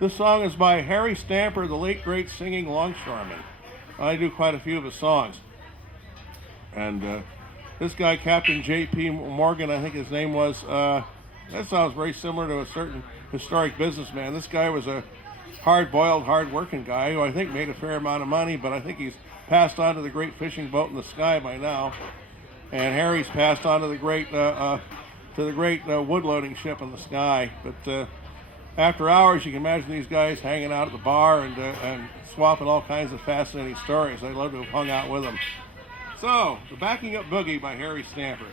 This song is by Harry Stamper, the late great singing longshoreman. I do quite a few of his songs. And this guy, Captain J.P. Morgan, I think his name was, that sounds very similar to a certain historic businessman. This guy was a hard-boiled, hard-working guy who I think made a fair amount of money, but I think he's passed on to the great fishing boat in the sky by now. And Harry's passed on to the great wood-loading ship in the sky. But after hours, you can imagine these guys hanging out at the bar and swapping all kinds of fascinating stories. I'd love to have hung out with them. So, the Backing Up Boogie by Harry Stamper.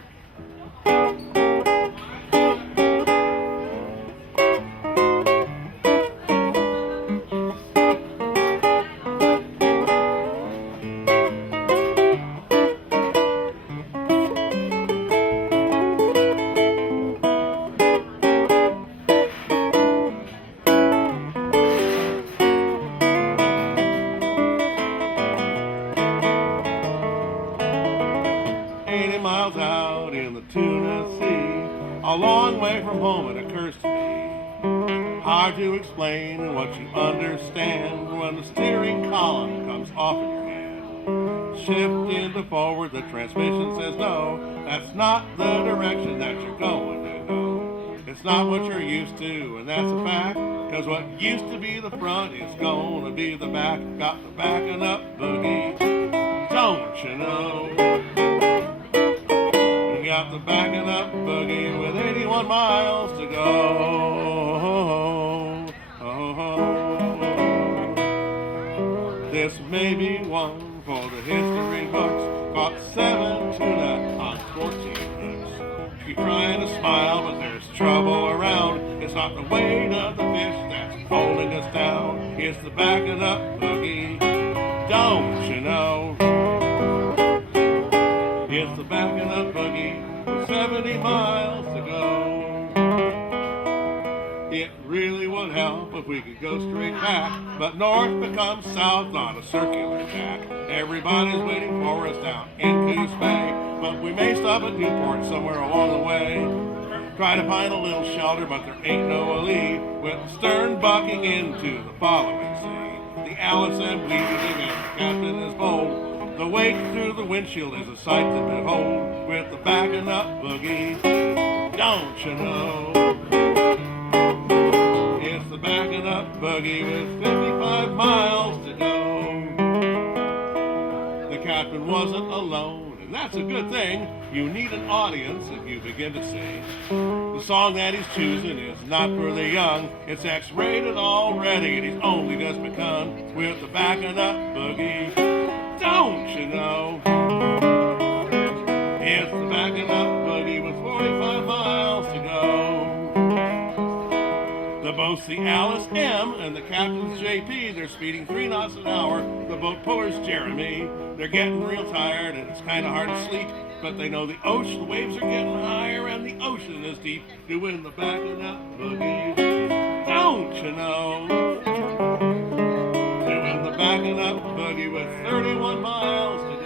Miles out in the tuna sea, a long way from home it occurs to me. Hard to explain what you understand when the steering column comes off in your hand. Shift into forward, the transmission says no, that's not the direction that you're going to go. It's not what you're used to, and that's a fact, cause what used to be the front is gonna be the back. Got the backing up boogie, don't you know? Got the backing up boogie with 81 miles to go. This may be one for the history books. Caught 7 tuna on 14 hooks. Keep trying to smile, but there's trouble around. It's not the weight of the fish that's holding us down. It's the backing up boogie, don't you know? It's the backing up boogie with 70 miles to go. It really would help if we could go straight back, but north becomes south on a circular track. Everybody's waiting for us down in Coos Bay, but we may stop at Newport somewhere along the way. Try to find a little shelter, but there ain't no lee, with the stern bucking into the following sea. The Alice M. weaving and the captain is bold. The wake through the windshield is a sight to behold, with the backing up boogie, don't you know? It's the backing up boogie with 55 miles to go. The captain wasn't alone, and that's a good thing. You need an audience if you begin to sing. The song that he's choosing is not for the young. It's X-rated already, and he's only just begun with the backing up boogie, don't you know? It's the backing up boogie with 45 miles to go. The boat's the Alice M and the captain's JP. They're speeding 3 knots an hour. The boat puller's Jeremy. They're getting real tired and it's kind of hard to sleep, but they know the ocean, the waves are getting higher and the ocean is deep. Doing the backing up boogie, don't you know? Backing up boogie with 31 miles to go.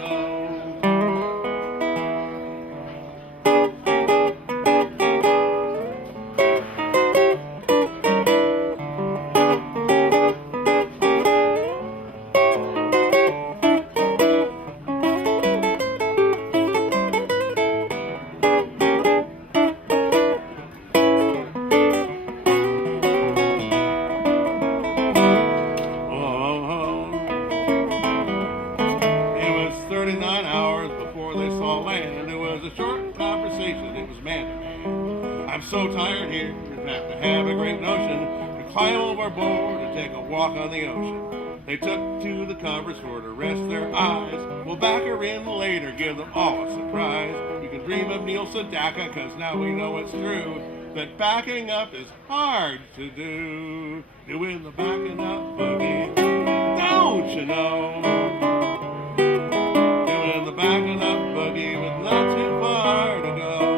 So tired here, in fact, to have a great notion to climb overboard and take a walk on the ocean. They took to the covers for to rest their eyes. We'll back her in later, give them all a surprise. We can dream of Neil Sedaka, cause now we know it's true that backing up is hard to do. Doing the backing up boogie, don't you know? Doing the backing up boogie with not too far to go.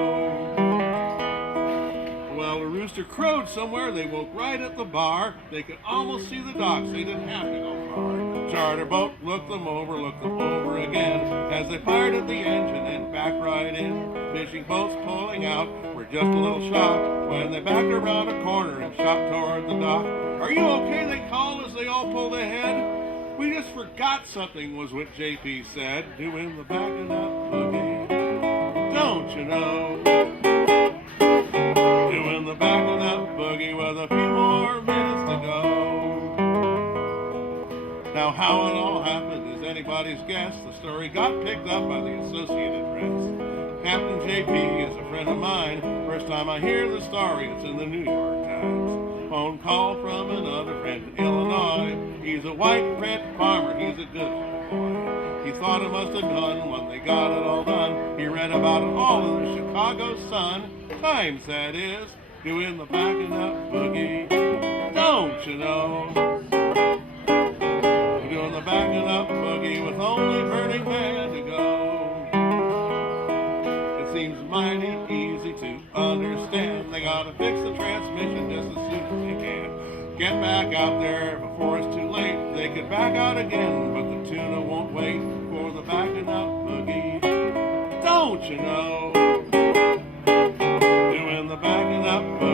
Rooster crowed somewhere, they woke right at the bar. They could almost see the docks, they didn't have to go far. Charter boat looked them over again, as they fired at the engine and backed right in. Fishing boats pulling out were just a little shocked when they backed around a corner and shot toward the dock. Are you okay? They called as they all pulled ahead. We just forgot something, was what JP said. Doing the backing up boogie. Don't you know? Doing the backing up boogie with a few more minutes to go. Now how it all happened is anybody's guess. The story got picked up by the Associated Press. Captain JP is a friend of mine. First time I hear the story, it's in the New York Times. Phone call from another friend in Illinois. He's a white bread farmer, he's a good old boy. He thought it must have gone when they got it all done. He read about it all in the Chicago Sun. Times, that is, doing the backing up boogie. Don't you know? Doing the backing up boogie with only Burning Man to go. It seems mighty easy to understand. They gotta fix the transmission just as soon as they can. Get back out there before it's too late. They could back out again, but the tuna won't wait for the backing up boogie. Don't you know? Doing the backing up boogie.